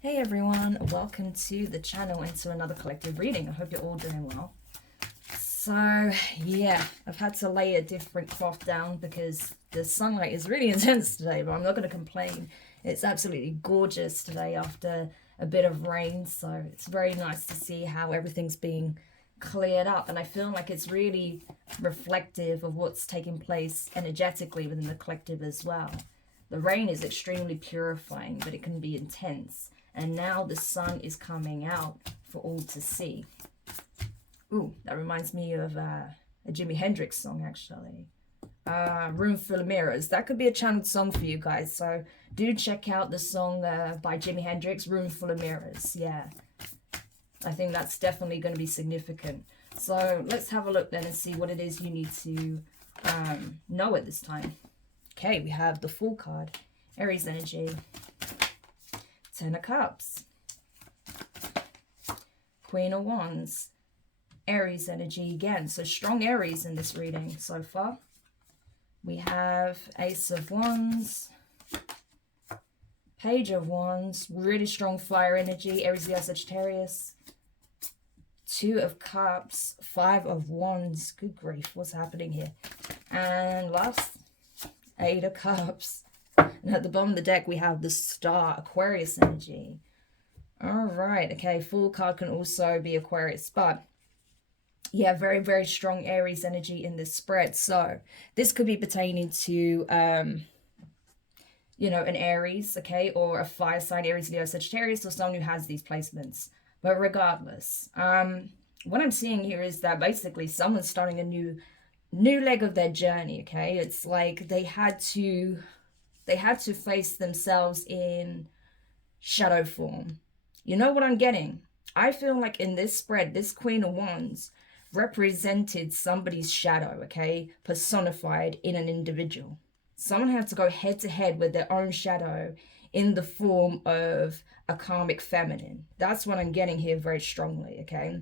Hey everyone, welcome to the channel and to another collective reading. I hope you're all doing well. So yeah, I've had to lay a different cloth down because the sunlight is really intense today, but I'm not going to complain. It's absolutely gorgeous today after a bit of rain, so it's very nice to see how everything's being cleared up, and I feel like it's really reflective of what's taking place energetically within the collective as well. The rain is extremely purifying, but it can be intense. And now the sun is coming out for all to see. Ooh, that reminds me of a Jimi Hendrix song, actually. Room Full of Mirrors. That could be a channeled song for you guys. So do check out the song by Jimi Hendrix, Room Full of Mirrors. Yeah, I think that's definitely going to be significant. So let's have a look then and see what it is you need to know at this time. Okay, we have the Fool card, Aries energy. Ten of Cups, Queen of Wands, Aries energy again. So strong Aries in this reading so far. We have Ace of Wands, Page of Wands, really strong fire energy, Aries, Leo, Sagittarius. Two of Cups, Five of Wands. Good grief, what's happening here? And last, Eight of Cups. And at the bottom of the deck, we have the Star, Aquarius energy. All right, okay, Fool card can also be Aquarius, but yeah, very, very strong Aries energy in this spread. So this could be pertaining to, you know, an Aries, okay, or a fire sign, Aries, Leo, Sagittarius, or someone who has these placements. But regardless, what I'm seeing here is that basically someone's starting a new leg of their journey, okay? It's like they had to face themselves in shadow form. You know what I'm getting? I feel like in this spread, this Queen of Wands represented somebody's shadow, okay? Personified in an individual. Someone had to go head to head with their own shadow in the form of a karmic feminine. That's what I'm getting here very strongly, okay?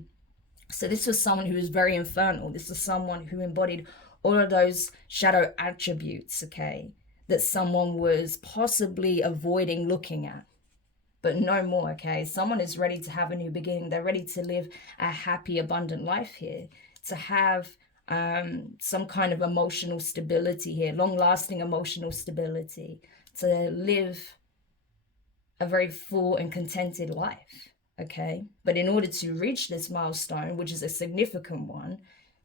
So this was someone who was very infernal. This was someone who embodied all of those shadow attributes, okay? That someone was possibly avoiding looking at, but no more, okay? Someone is ready to have a new beginning. They're ready to live a happy, abundant life here, to have some kind of emotional stability here, long-lasting emotional stability, to live a very full and contented life, okay? But in order to reach this milestone, which is a significant one,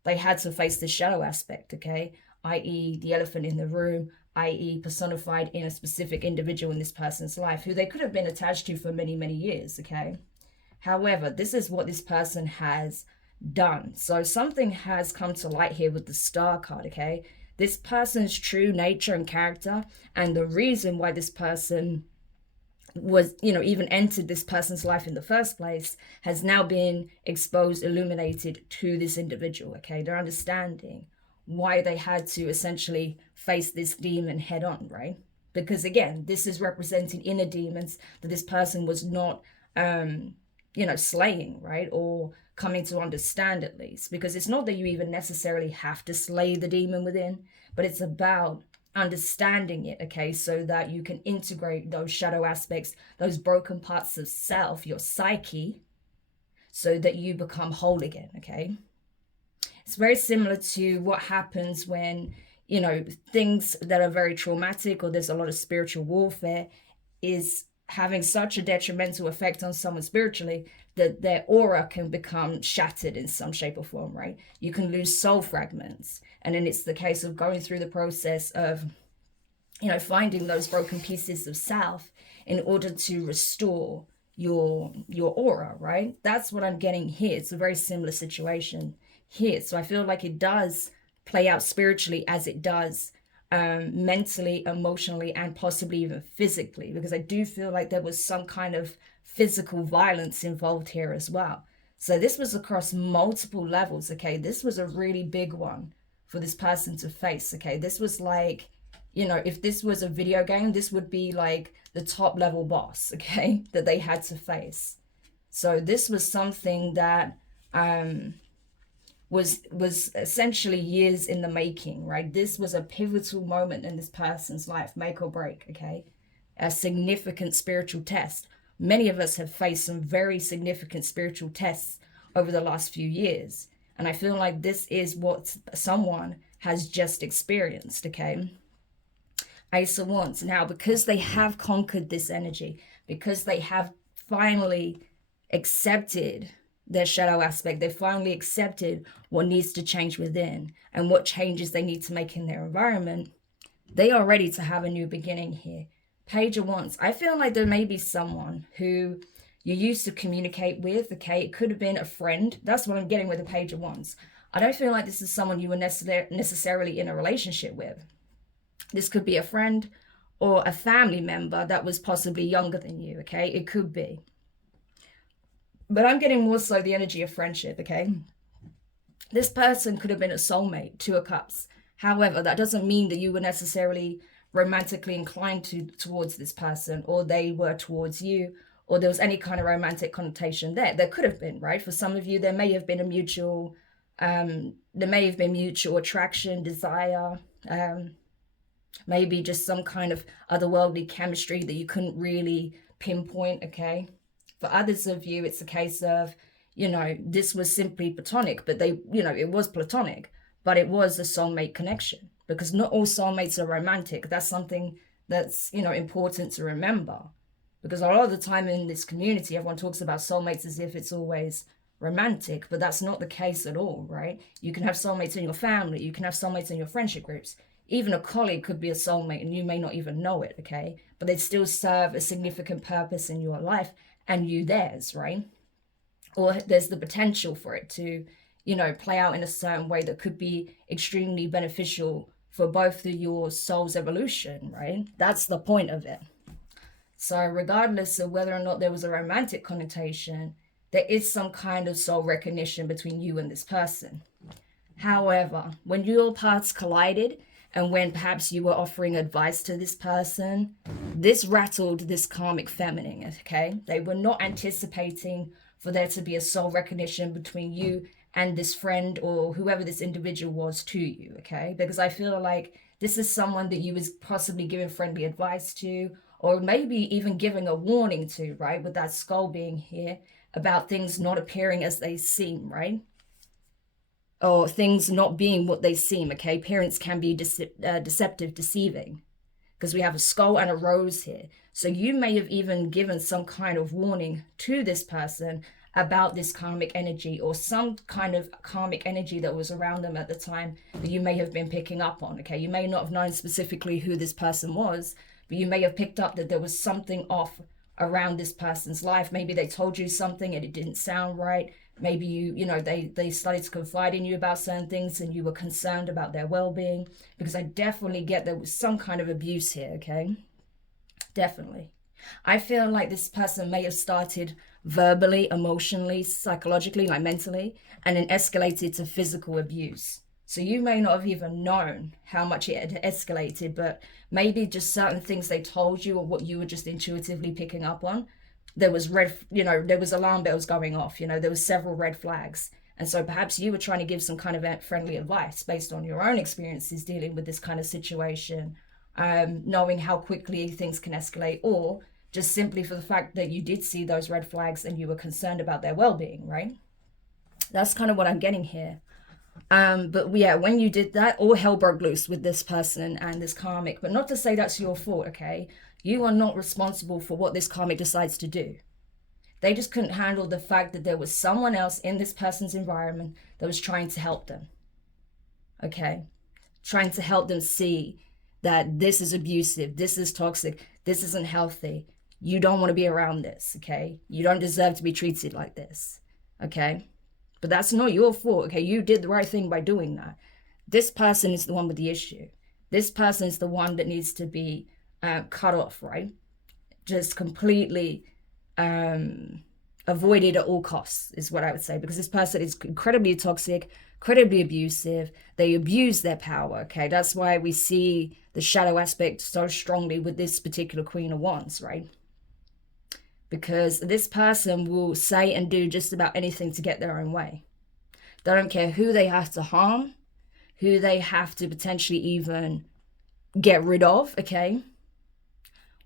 they had to face the shadow aspect, okay? I.e. the elephant in the room, i.e. personified in a specific individual in this person's life who they could have been attached to for many, many years, okay? However, this is what this person has done. So something has come to light here with the Star card, okay? This person's true nature and character, and the reason why this person was, you know, even entered this person's life in the first place has now been exposed, illuminated to this individual, okay? They're understanding why they had to essentially face this demon head on, right? Because again, this is representing inner demons that this person was not, you know, slaying, right? Or coming to understand at least. Because it's not that you even necessarily have to slay the demon within, but it's about understanding it, okay? So that you can integrate those shadow aspects, those broken parts of self, your psyche, so that you become whole again, okay? It's very similar to what happens when, you know, things that are very traumatic or there's a lot of spiritual warfare is having such a detrimental effect on someone spiritually that their aura can become shattered in some shape or form, right? You can lose soul fragments. And then it's the case of going through the process of, you know, finding those broken pieces of self in order to restore your aura, right? That's what I'm getting here. It's a very similar situation here. So I feel like it does play out spiritually as it does mentally, emotionally, and possibly even physically, because I do feel like there was some kind of physical violence involved here as well. So this was across multiple levels, okay? This was a really big one for this person to face, okay? This was like, you know, if this was a video game, this would be like the top level boss, okay, that they had to face. So this was something that was essentially years in the making, right? This was a pivotal moment in this person's life, make or break, okay? A significant spiritual test. many of us have faced some very significant spiritual tests over the last few years. And I feel like this is what someone has just experienced, okay? Ace of Wands. Now, because they have conquered this energy, because they have finally accepted their shadow aspect, they finally accepted what needs to change within and what changes they need to make in their environment, they are ready to have a new beginning here. Page of Wands. I feel like there may be someone who you used to communicate with, okay? It could have been a friend. That's what I'm getting with the Page of Wands. I don't feel like this is someone you were necessarily in a relationship with. This could be a friend or a family member that was possibly younger than you, okay? It could be. But I'm getting more so the energy of friendship, okay? This person could have been a soulmate, Two of Cups. However, that doesn't mean that you were necessarily romantically inclined towards this person, or they were towards you, or there was any kind of romantic connotation there. There could have been, right? For some of you, there may have been a mutual, attraction, desire, maybe just some kind of otherworldly chemistry that you couldn't really pinpoint, okay? For others of you, it's a case of, this was simply platonic, but it was platonic, but it was a soulmate connection, because not all soulmates are romantic. That's something that's, important to remember, because a lot of the time in this community, everyone talks about soulmates as if it's always romantic, but that's not the case at all, right? You can have soulmates in your family, you can have soulmates in your friendship groups. Even a colleague could be a soulmate and you may not even know it, okay? But they still serve a significant purpose in your life and you theirs, right? Or there's the potential for it to, play out in a certain way that could be extremely beneficial for both of your soul's evolution, right? That's the point of it. So regardless of whether or not there was a romantic connotation, there is some kind of soul recognition between you and this person. However, when your paths collided, and when perhaps you were offering advice to this person, this rattled this karmic feminine, okay? They were not anticipating for there to be a soul recognition between you and this friend or whoever this individual was to you, okay? Because I feel like this is someone that you was possibly giving friendly advice to, or maybe even giving a warning to, right? With that skull being here, about things not appearing as they seem, right? Or things not being what they seem, okay? Appearance can be deceptive, deceiving, because we have a skull and a rose here. So you may have even given some kind of warning to this person about this karmic energy, or some kind of karmic energy that was around them at the time that you may have been picking up on, okay? You may not have known specifically who this person was, but you may have picked up that there was something off around this person's life. Maybe they told you something and it didn't sound right. Maybe they started to confide in you about certain things and you were concerned about their well-being, because I definitely get there was some kind of abuse here, okay? Definitely. I feel like this person may have started verbally, emotionally, psychologically, like mentally, and then escalated to physical abuse. So you may not have even known how much it had escalated, but maybe just certain things they told you or what you were just intuitively picking up on, there was there was alarm bells going off, there was several red flags. And so perhaps you were trying to give some kind of friendly advice based on your own experiences dealing with this kind of situation, knowing how quickly things can escalate, or just simply for the fact that you did see those red flags and you were concerned about their well-being, right? That's kind of what I'm getting here. But yeah, when you did that, all hell broke loose with this person and this karmic. But not to say that's your fault, okay? You are not responsible for what this karmic decides to do. They just couldn't handle the fact that there was someone else in this person's environment that was trying to help them, okay? Trying to help them see that this is abusive, this is toxic, this isn't healthy. You don't want to be around this, okay? You don't deserve to be treated like this, okay? But that's not your fault, okay? You did the right thing by doing that. This person is the one with the issue. This person is the one that needs to be cut off, right? Just completely avoided at all costs is what I would say, because this person is incredibly toxic, incredibly abusive. They abuse their power, okay? That's why we see the shadow aspect so strongly with this particular Queen of Wands, right? Because this person will say and do just about anything to get their own way. They don't care who they have to harm, who they have to potentially even get rid of, okay?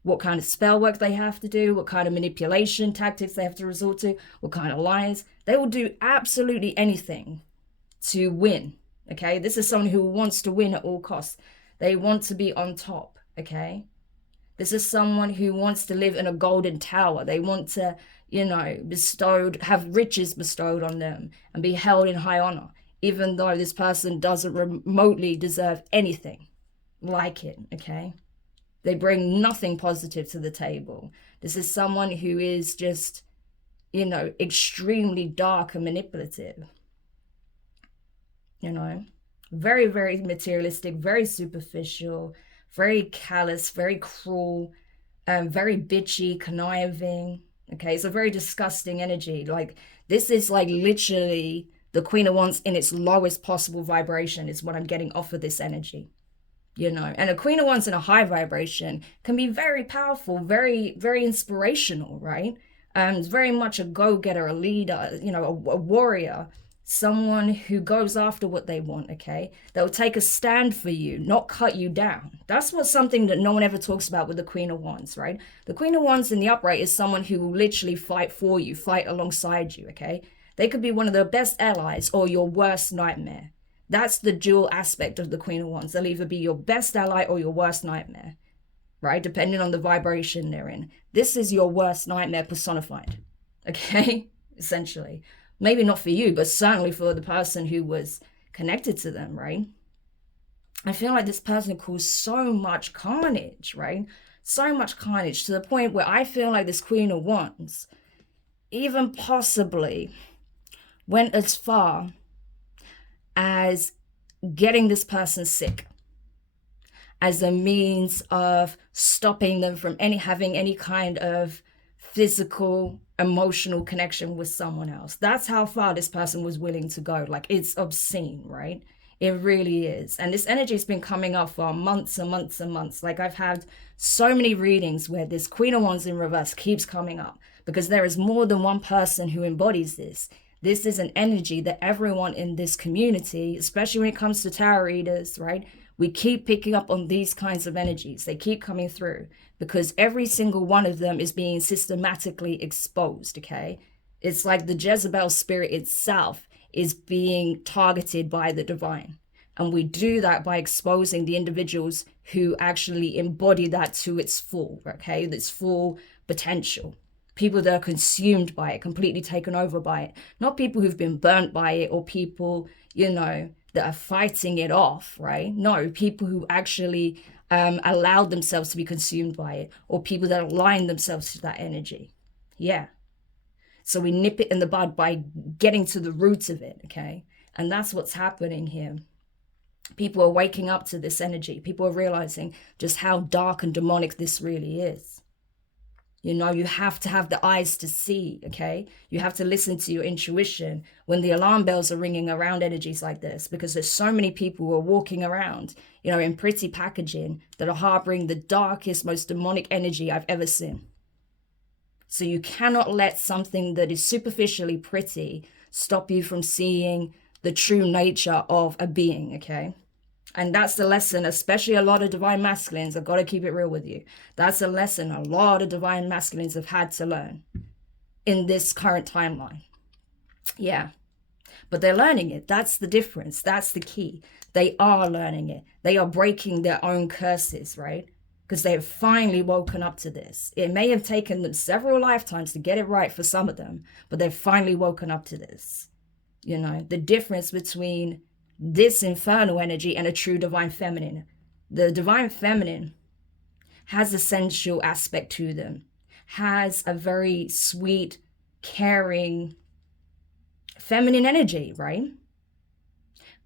what kind of spell work they have to do, what kind of manipulation tactics they have to resort to, what kind of lies. They will do absolutely anything to win, okay? This is someone who wants to win at all costs. They want to be on top, okay? This is someone who wants to live in a golden tower. They want to, you know, have riches bestowed on them and be held in high honor, even though this person doesn't remotely deserve anything like it, okay? They bring nothing positive to the table. This is someone who is just, you know, extremely dark and manipulative. You know, very, very materialistic, very superficial, very callous, very cruel, very bitchy, conniving. Okay, it's a very disgusting energy. Like, this is like literally the Queen of Wands in its lowest possible vibration is what I'm getting off of this energy. You know, and a Queen of Wands in a high vibration can be very powerful, very, very inspirational, right? It's very much a go-getter, a leader, you know, a warrior, someone who goes after what they want, okay? They'll take a stand for you, not cut you down. That's what's something that no one ever talks about with the Queen of Wands, right? The Queen of Wands in the upright is someone who will literally fight for you, fight alongside you, okay? They could be one of the best allies or your worst nightmare. That's the dual aspect of the Queen of Wands. They'll either be your best ally or your worst nightmare, right? Depending on the vibration they're in. This is your worst nightmare personified, okay? Essentially. Maybe not for you, but certainly for the person who was connected to them, right? I feel like this person caused so much carnage, right? So much carnage to the point where I feel like this Queen of Wands even possibly went as far as getting this person sick as a means of stopping them from having any kind of physical, emotional connection with someone else. That's how far this person was willing to go. Like, it's obscene, right? It really is. And this energy has been coming up for months and months and months. Like, I've had so many readings where this Queen of Wands in reverse keeps coming up because there is more than one person who embodies this. This is an energy that everyone in this community, especially when it comes to tarot readers, right? We keep picking up on these kinds of energies. They keep coming through because every single one of them is being systematically exposed, okay? It's like the Jezebel spirit itself is being targeted by the divine. And we do that by exposing the individuals who actually embody that to its full, okay? Its full potential. People that are consumed by it, completely taken over by it. Not people who've been burnt by it or people, you know, that are fighting it off, right? No, people who actually allowed themselves to be consumed by it, or people that align themselves to that energy. Yeah. So we nip it in the bud by getting to the roots of it, okay? And that's what's happening here. People are waking up to this energy. People are realizing just how dark and demonic this really is. You know, you have to have the eyes to see, okay? You have to listen to your intuition when the alarm bells are ringing around energies like this, because there's so many people who are walking around, you know, in pretty packaging that are harboring the darkest, most demonic energy I've ever seen. So you cannot let something that is superficially pretty stop you from seeing the true nature of a being, okay? And that's the lesson, especially a lot of divine masculines. I've got to keep it real with you. That's a lesson a lot of divine masculines have had to learn in this current timeline. Yeah. But they're learning it. That's the difference. That's the key. They are learning it. They are breaking their own curses, right? Because they have finally woken up to this. It may have taken them several lifetimes to get it right for some of them, but they've finally woken up to this. You know, the difference between this infernal energy and a true divine feminine. The divine feminine has a sensual aspect to them, has a very sweet, caring, feminine energy, right?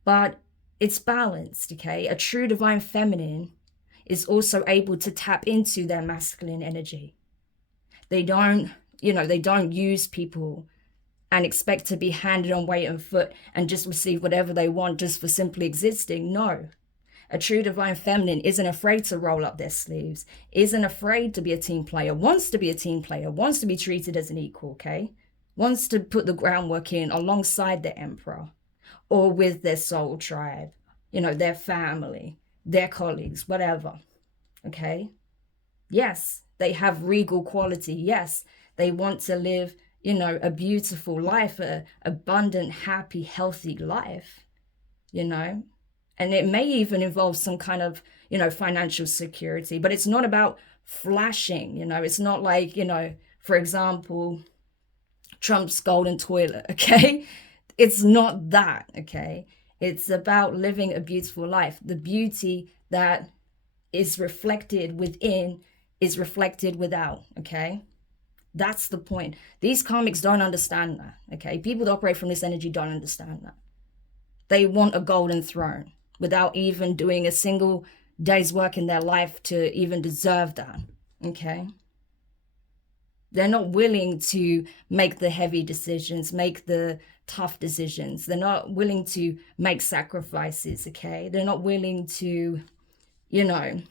But it's balanced, okay? A true divine feminine is also able to tap into their masculine energy. They don't, you know, they don't use people and expect to be handed on weight and foot and just receive whatever they want just for simply existing. No. A true divine feminine isn't afraid to roll up their sleeves, isn't afraid to be a team player, wants to be a team player, wants to be treated as an equal, okay? Wants to put the groundwork in alongside the emperor or with their soul tribe, you know, their family, their colleagues, whatever, okay? Yes, They have regal quality. Yes, they want to live, you know, a beautiful life, a abundant, happy, healthy life, you know. And it may even involve some kind of, you know, financial security, but it's not about flashing, you know. It's not like, you know, for example, Trump's golden toilet, okay? It's not that, okay? It's about living a beautiful life. The beauty that is reflected within is reflected without, okay? That's the point. These karmics don't understand that, okay? People that operate from this energy don't understand that. They want a golden throne without even doing a single day's work in their life to even deserve that, okay? They're not willing to make the heavy decisions, make the tough decisions. They're not willing to make sacrifices, okay? They're not willing to, you know,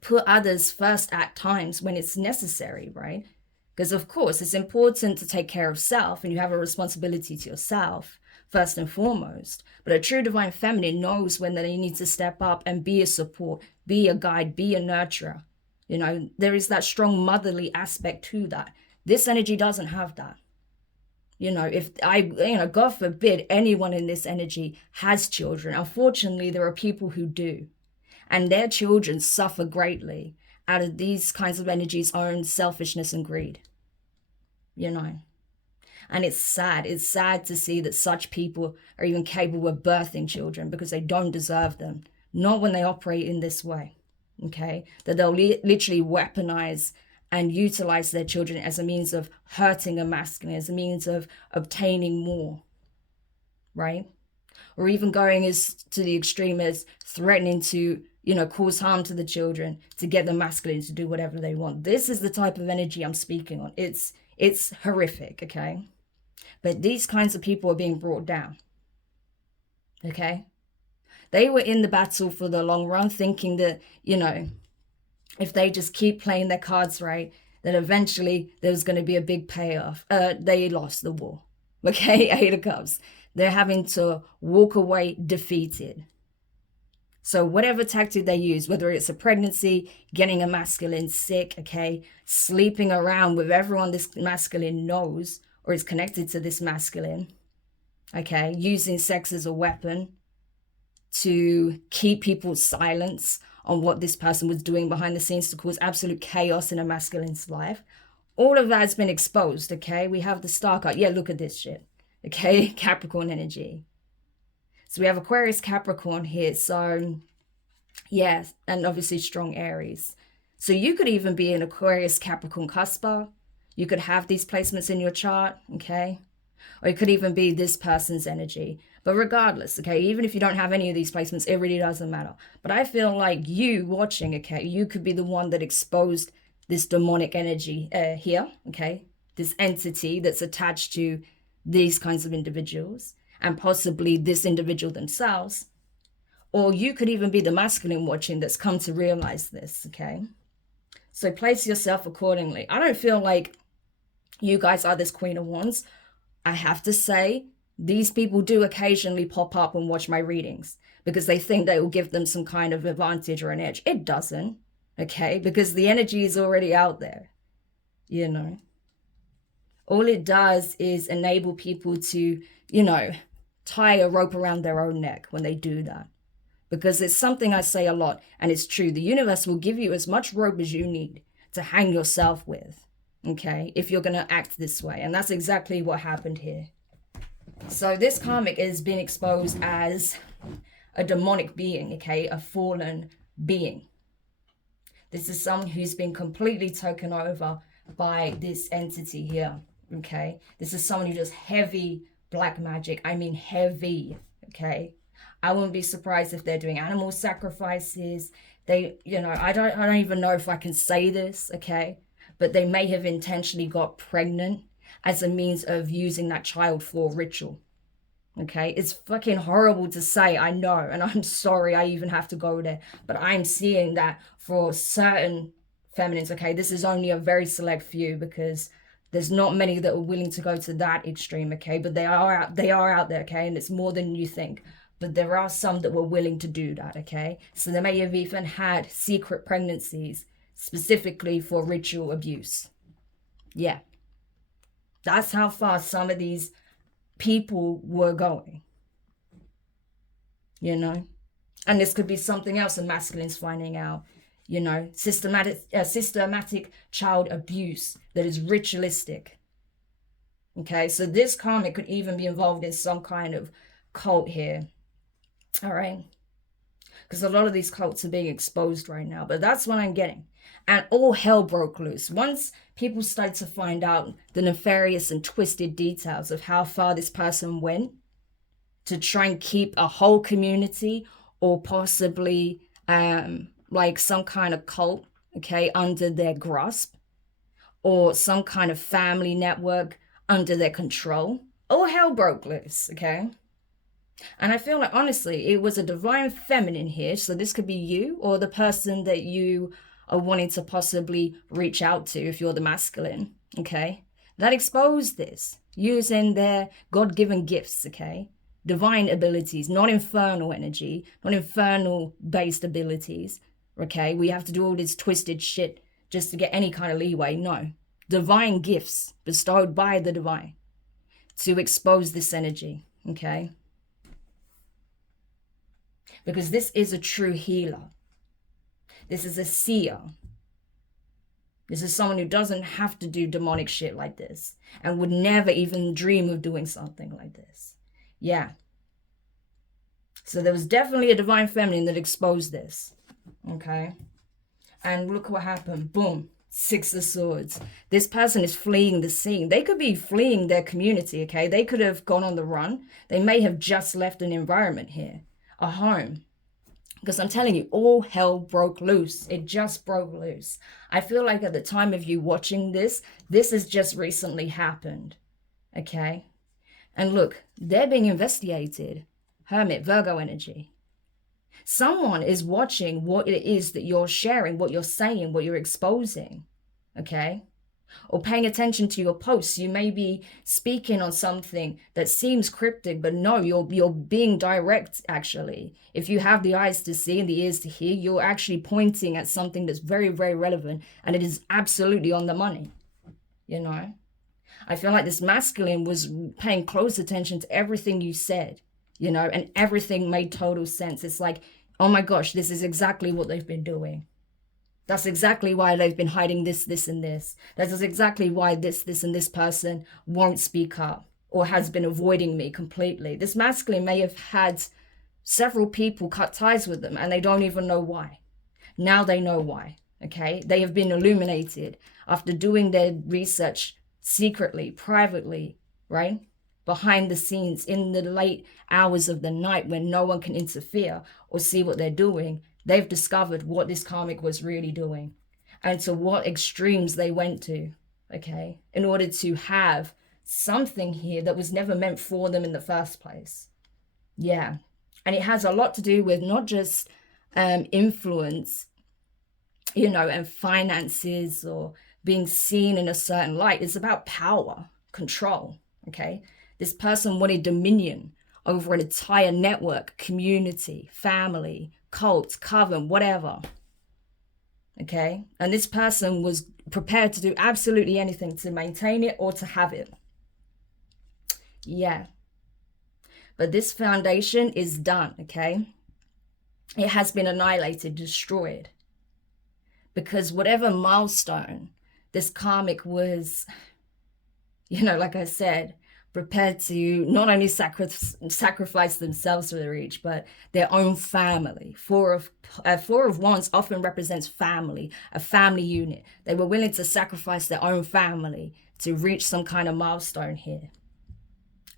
put others first at times when it's necessary, right? Because of course, it's important to take care of self, and you have a responsibility to yourself first and foremost. But a true divine feminine knows when they need to step up and be a support, be a guide, be a nurturer. You know, there is that strong motherly aspect to that. This energy doesn't have that. You know, if God forbid anyone in this energy has children, unfortunately, there are people who do. And their children suffer greatly out of these kinds of energies' own selfishness and greed. You know, and it's sad. It's sad to see that such people are even capable of birthing children because they don't deserve them. Not when they operate in this way. Okay, that they'll literally weaponize and utilize their children as a means of hurting a masculine, as a means of obtaining more, right? Or even going as to the extreme as threatening to, you know, cause harm to the children to get the masculine to do whatever they want. This is the type of energy I'm speaking on. It's horrific, okay? But these kinds of people are being brought down, okay? They were in the battle for the long run, thinking that, you know, if they just keep playing their cards right, that eventually there was going to be a big payoff. They lost the war. Okay, Eight of Cups. They're having to walk away defeated. So whatever tactic they use, whether it's a pregnancy, getting a masculine sick, okay, sleeping around with everyone this masculine knows or is connected to this masculine, okay, using sex as a weapon to keep people's silence on what this person was doing behind the scenes to cause absolute chaos in a masculine's life. All of that has been exposed, okay? We have the star card. Yeah, look at this shit, okay? Capricorn energy. So we have Aquarius, Capricorn here. So, yeah, and obviously strong Aries. So you could even be an Aquarius, Capricorn cusper. You could have these placements in your chart, okay? Or it could even be this person's energy. But regardless, okay, even if you don't have any of these placements, it really doesn't matter. But I feel like you watching, okay, you could be the one that exposed this demonic energy here, okay? This entity that's attached to these kinds of individuals and possibly this individual themselves. Or you could even be the masculine watching that's come to realize this, okay? So place yourself accordingly. I don't feel like you guys are this Queen of Wands. I have to say, these people do occasionally pop up and watch my readings because they think they will give them some kind of advantage or an edge. It doesn't, okay? Because the energy is already out there, you know? All it does is enable people to, you know, tie a rope around their own neck when they do that. Because it's something I say a lot, and it's true. The universe will give you as much rope as you need to hang yourself with, okay? If you're going to act this way. And that's exactly what happened here. So this karmic is being exposed as a demonic being, okay? A fallen being. This is someone who's been completely taken over by this entity here, okay? This is someone who does heavy black magic. I mean heavy, okay? I wouldn't be surprised if they're doing animal sacrifices. They, you know, I don't even know if I can say this, okay? But they may have intentionally got pregnant as a means of using that child for ritual, okay? It's fucking horrible to say, I know, and I'm sorry I even have to go there, but I'm seeing that for certain feminines, okay? This is only a very select few because there's not many that are willing to go to that extreme, okay? But they are out there, okay? And it's more than you think. But there are some that were willing to do that, okay? So they may have even had secret pregnancies, specifically for ritual abuse. Yeah. That's how far some of these people were going. You know? And this could be something else the masculine's finding out. You know, systematic child abuse that is ritualistic. Okay, so this karmic could even be involved in some kind of cult here. All right, because a lot of these cults are being exposed right now, but that's what I'm getting. And all hell broke loose once people started to find out the nefarious and twisted details of how far this person went to try and keep a whole community, or possibly like some kind of cult, okay, under their grasp, or some kind of family network under their control. All hell broke loose, okay? And I feel like, honestly, it was a divine feminine here. So this could be you or the person that you are wanting to possibly reach out to if you're the masculine, okay? That exposed this using their God-given gifts, okay? Divine abilities, not infernal energy, not infernal-based abilities, okay? We have to do all this twisted shit just to get any kind of leeway. No. Divine gifts bestowed by the divine to expose this energy, okay? Because this is a true healer. This is a seer. This is someone who doesn't have to do demonic shit like this and would never even dream of doing something like this. Yeah. So there was definitely a divine feminine that exposed this. Okay. And look what happened. Boom. 6 of Swords. This person is fleeing the scene. They could be fleeing their community, okay? They could have gone on the run. They may have just left an environment here, a home. Because I'm telling you, all hell broke loose. It just broke loose. I feel like at the time of you watching this, this has just recently happened, okay? And look, they're being investigated. Hermit, Virgo energy. Someone is watching what it is that you're sharing, what you're saying, what you're exposing, okay? Or paying attention to your posts. You may be speaking on something that seems cryptic, but no, you're being direct, actually. If you have the eyes to see and the ears to hear, you're actually pointing at something that's very, very relevant, and it is absolutely on the money, you know? I feel like this masculine was paying close attention to everything you said, you know, and everything made total sense. It's like, oh my gosh, this is exactly what they've been doing. That's exactly why they've been hiding this, this, and this. That is exactly why this, and this person won't speak up or has been avoiding me completely. This masculine may have had several people cut ties with them and they don't even know why. Now they know why, okay? They have been illuminated after doing their research secretly, privately, right? Behind the scenes in the late hours of the night when no one can interfere or see what they're doing. They've discovered what this karmic was really doing and to what extremes they went to, okay, in order to have something here that was never meant for them in the first place. Yeah. And it has a lot to do with not just influence, you know, and finances or being seen in a certain light. It's about power, control, okay? This person wanted dominion over an entire network, community, family, cult, coven, whatever. Okay? And this person was prepared to do absolutely anything to maintain it or to have it. Yeah. But this foundation is done, okay? It has been annihilated, destroyed. Because whatever milestone this karmic was, you know, like I said, prepared to not only sacrifice themselves for the reach, but their own family. Four of Wands often represents family, a family unit. They were willing to sacrifice their own family to reach some kind of milestone here.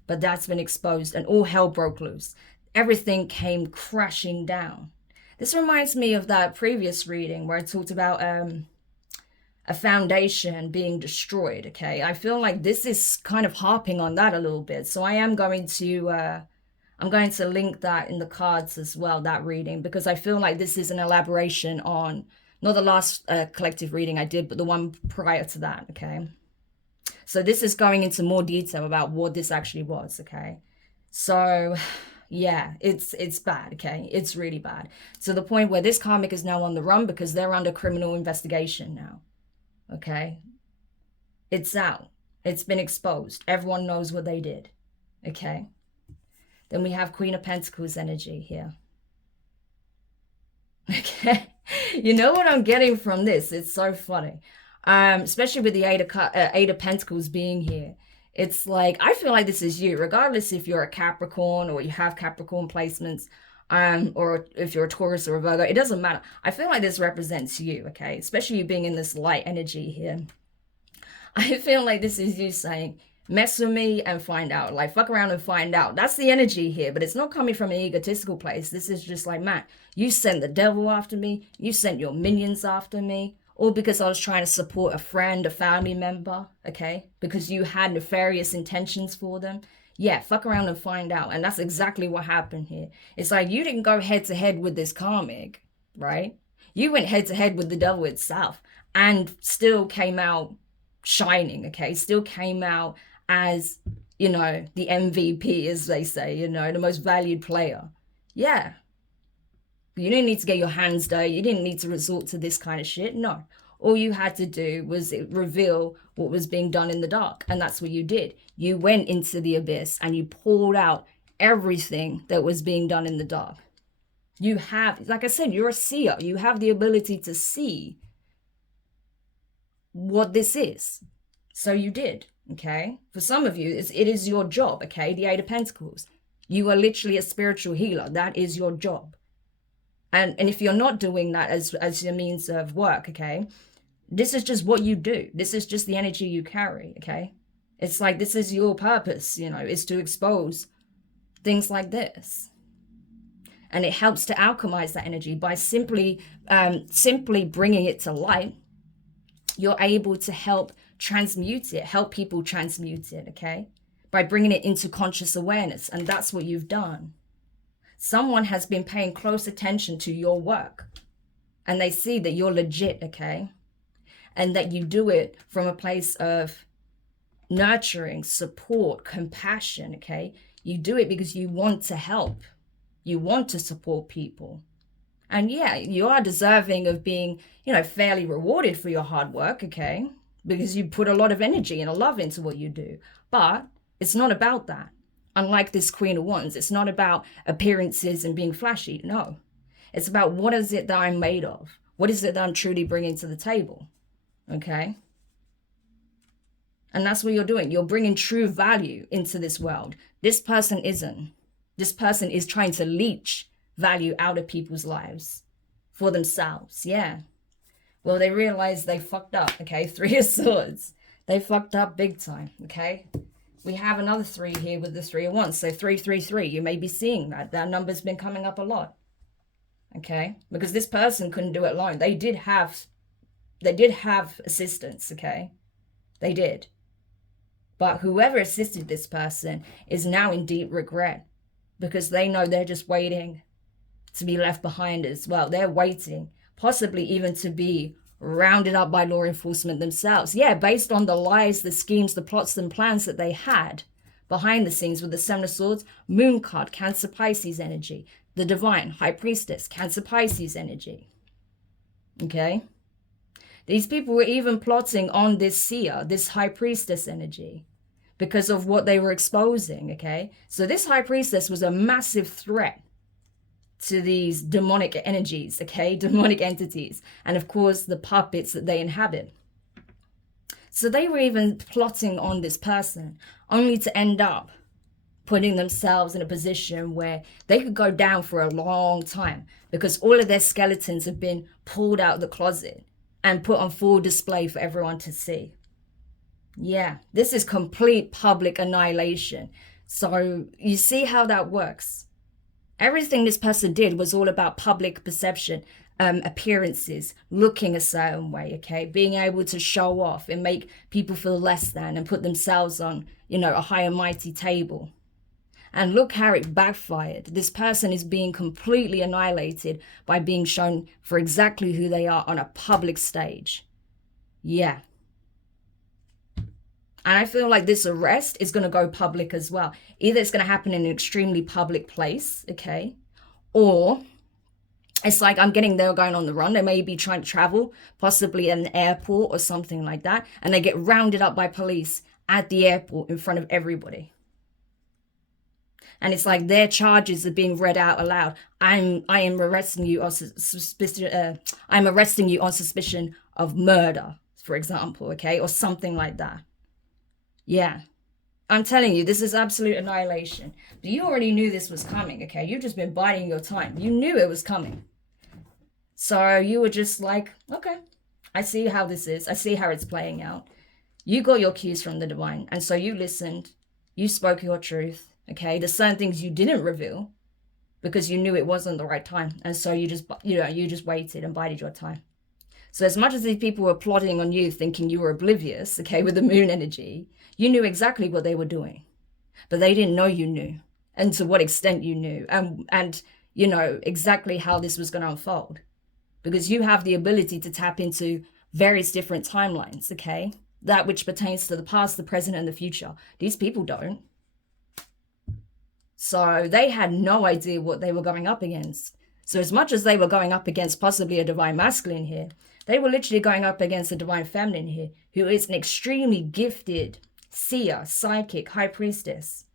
But that's been exposed and all hell broke loose. Everything came crashing down. This reminds me of that previous reading where I talked about a foundation being destroyed, okay? I feel like this is kind of harping on that a little bit. So I am going to, I'm going to link that in the cards as well, that reading, because I feel like this is an elaboration on, not the last collective reading I did, but the one prior to that, okay? So this is going into more detail about what this actually was, okay? So, Yeah, it's bad, okay? It's really bad. To the point where this karmic is now on the run because they're under criminal investigation now. Okay? It's out. It's been exposed. Everyone knows what they did. Okay? Then we have Queen of Pentacles energy here. Okay? You know what I'm getting from this? It's so funny. Especially with the Eight of Pentacles being here. It's like, I feel like this is you, regardless if you're a Capricorn or you have Capricorn placements, or if you're a Taurus or a Virgo, it doesn't matter. I feel like this represents you, okay? Especially you being in this light energy here. I feel like this is you saying, mess with me and find out. Like, fuck around and find out. That's the energy here, but it's not coming from an egotistical place. This is just like, man, you sent the devil after me. You sent your minions after me. All because I was trying to support a friend, a family member, okay? Because you had nefarious intentions for them. Yeah, fuck around and find out. And that's exactly what happened here. It's like you didn't go head to head with this karmic, right? You went head to head with the devil itself and still came out shining, okay? Still came out as, you know, the MVP, as they say, you know, the most valued player. Yeah. You didn't need to get your hands dirty. You didn't need to resort to this kind of shit. No. All you had to do was reveal what was being done in the dark. And that's what you did. You went into the abyss and you pulled out everything that was being done in the dark. You have, like I said, you're a seer. You have the ability to see what this is. So you did, okay? For some of you, it is your job, okay? The Eight of Pentacles. You are literally a spiritual healer. That is your job. And if you're not doing that as your means of work, okay, this is just what you do. This is just the energy you carry, okay? It's like this is your purpose, you know, is to expose things like this. And it helps to alchemize that energy by simply bringing it to light. You're able to help transmute it, help people transmute it, okay? By bringing it into conscious awareness. And that's what you've done. Someone has been paying close attention to your work and they see that you're legit, okay? And that you do it from a place of nurturing, support, compassion, okay? You do it because you want to help. You want to support people. And yeah, you are deserving of being, you know, fairly rewarded for your hard work, okay? Because you put a lot of energy and a love into what you do. But it's not about that. Unlike this Queen of Wands, it's not about appearances and being flashy. No, it's about what is it that I'm made of? What is it that I'm truly bringing to the table? Okay. And that's what you're doing. You're bringing true value into this world. This person isn't. This person is trying to leech value out of people's lives for themselves. Yeah. Well, they realize they fucked up. Okay. Three of Swords. They fucked up big time. Okay. We have another 3 here with the 3 of Wands. So 333, you may be seeing that. That number's been coming up a lot. Okay? Because this person couldn't do it alone. They did have assistance, okay? They did. But whoever assisted this person is now in deep regret because they know they're just waiting to be left behind as well. They're waiting, possibly even to be rounded up by law enforcement themselves. Yeah, based on the lies, the schemes, the plots and plans that they had behind the scenes with the Seven of Swords, Moon card, Cancer Pisces energy, the Divine, High Priestess, Cancer Pisces energy. Okay? These people were even plotting on this seer, this High Priestess energy, because of what they were exposing, okay? So this High Priestess was a massive threat to these demonic energies, okay? Demonic entities. And of course, the puppets that they inhabit. So they were even plotting on this person, only to end up putting themselves in a position where they could go down for a long time because all of their skeletons have been pulled out of the closet and put on full display for everyone to see. Yeah, this is complete public annihilation. So you see how that works. Everything this person did was all about public perception, appearances, looking a certain way, okay? Being able to show off and make people feel less than and put themselves on, you know, a high and mighty table. And look how it backfired. This person is being completely annihilated by being shown for exactly who they are on a public stage. Yeah. And I feel like this arrest is going to go public as well. Either it's going to happen in an extremely public place, okay? Or it's like I'm getting they're going on the run. They may be trying to travel, possibly in an airport or something like that. And they get rounded up by police at the airport in front of everybody. And it's like their charges are being read out aloud. I am arresting you on suspicion. I'm arresting you on suspicion of murder, for example, okay, or something like that. Yeah, I'm telling you, this is absolute annihilation. But you already knew this was coming, okay? You've just been biding your time. You knew it was coming. So you were just like, okay, I see how this is. I see how it's playing out. You got your cues from the divine, and so you listened. You spoke your truth. Okay, there's certain things you didn't reveal because you knew it wasn't the right time. And so you just waited and bided your time. So as much as these people were plotting on you, thinking you were oblivious, okay, with the moon energy, you knew exactly what they were doing. But they didn't know you knew and to what extent you knew and you know, exactly how this was going to unfold. Because you have the ability to tap into various different timelines, okay? That which pertains to the past, the present, and the future. These people don't. So they had no idea what they were going up against. So as much as they were going up against possibly a divine masculine here, they were literally going up against a divine feminine here, who is an extremely gifted seer, psychic, high priestess.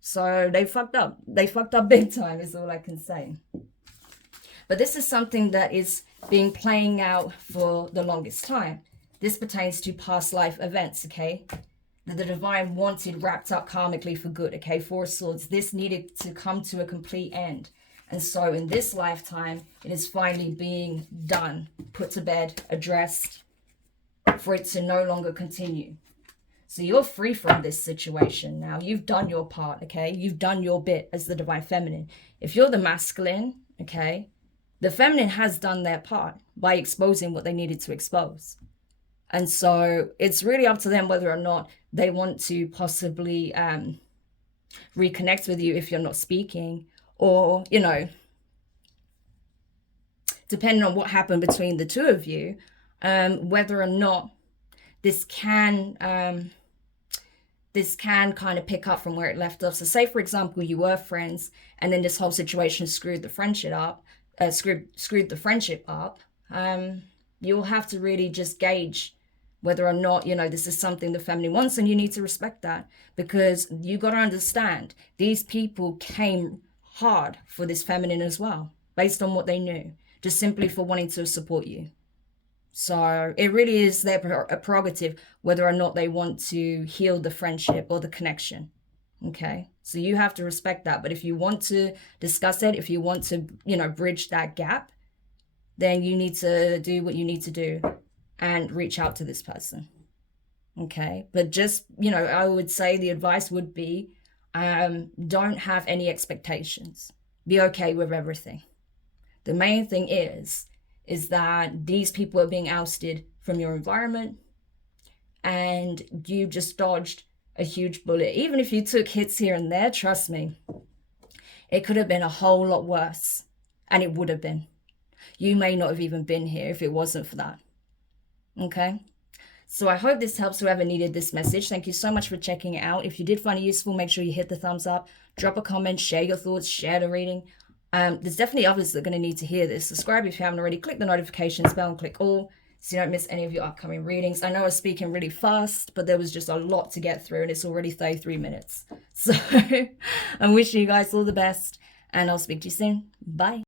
So they fucked up. They fucked up big time is all I can say. But this is something that is being playing out for the longest time. This pertains to past life events, okay? That the divine wanted wrapped up karmically for good, okay? Four of Swords. This needed to come to a complete end. And so in this lifetime, it is finally being done, put to bed, addressed, for it to no longer continue. So you're free from this situation now. You've done your part, okay? You've done your bit as the divine feminine. If you're the masculine, okay, the feminine has done their part by exposing what they needed to expose. And so it's really up to them whether or not they want to possibly reconnect with you if you're not speaking, or, you know, depending on what happened between the two of you, whether or not this can kind of pick up from where it left off. So say, for example, you were friends and then this whole situation screwed the friendship up, you'll have to really just gauge whether or not, you know, this is something the family wants, and you need to respect that, because you got to understand these people came hard for this feminine as well, based on what they knew, just simply for wanting to support you. So it really is their prerogative whether or not they want to heal the friendship or the connection. Okay, so you have to respect that. But if you want to discuss it, if you want to, you know, bridge that gap, then you need to do what you need to do and reach out to this person. Okay, but just, you know, I would say the advice would be, don't have any expectations. Be okay with everything. The main thing is that these people are being ousted from your environment, and you just dodged a huge bullet. Even if you took hits here and there, trust me, it could have been a whole lot worse, and it would have been. You may not have even been here if it wasn't for that. Okay? So I hope this helps whoever needed this message. Thank you so much for checking it out. If you did find it useful, make sure you hit the thumbs up, drop a comment, share your thoughts, share the reading. There's definitely others that are going to need to hear this. Subscribe if you haven't already. Click the notifications bell and click all so you don't miss any of your upcoming readings. I know I was speaking really fast, but there was just a lot to get through, and it's already 33 minutes. So I'm wishing you guys all the best, and I'll speak to you soon. Bye.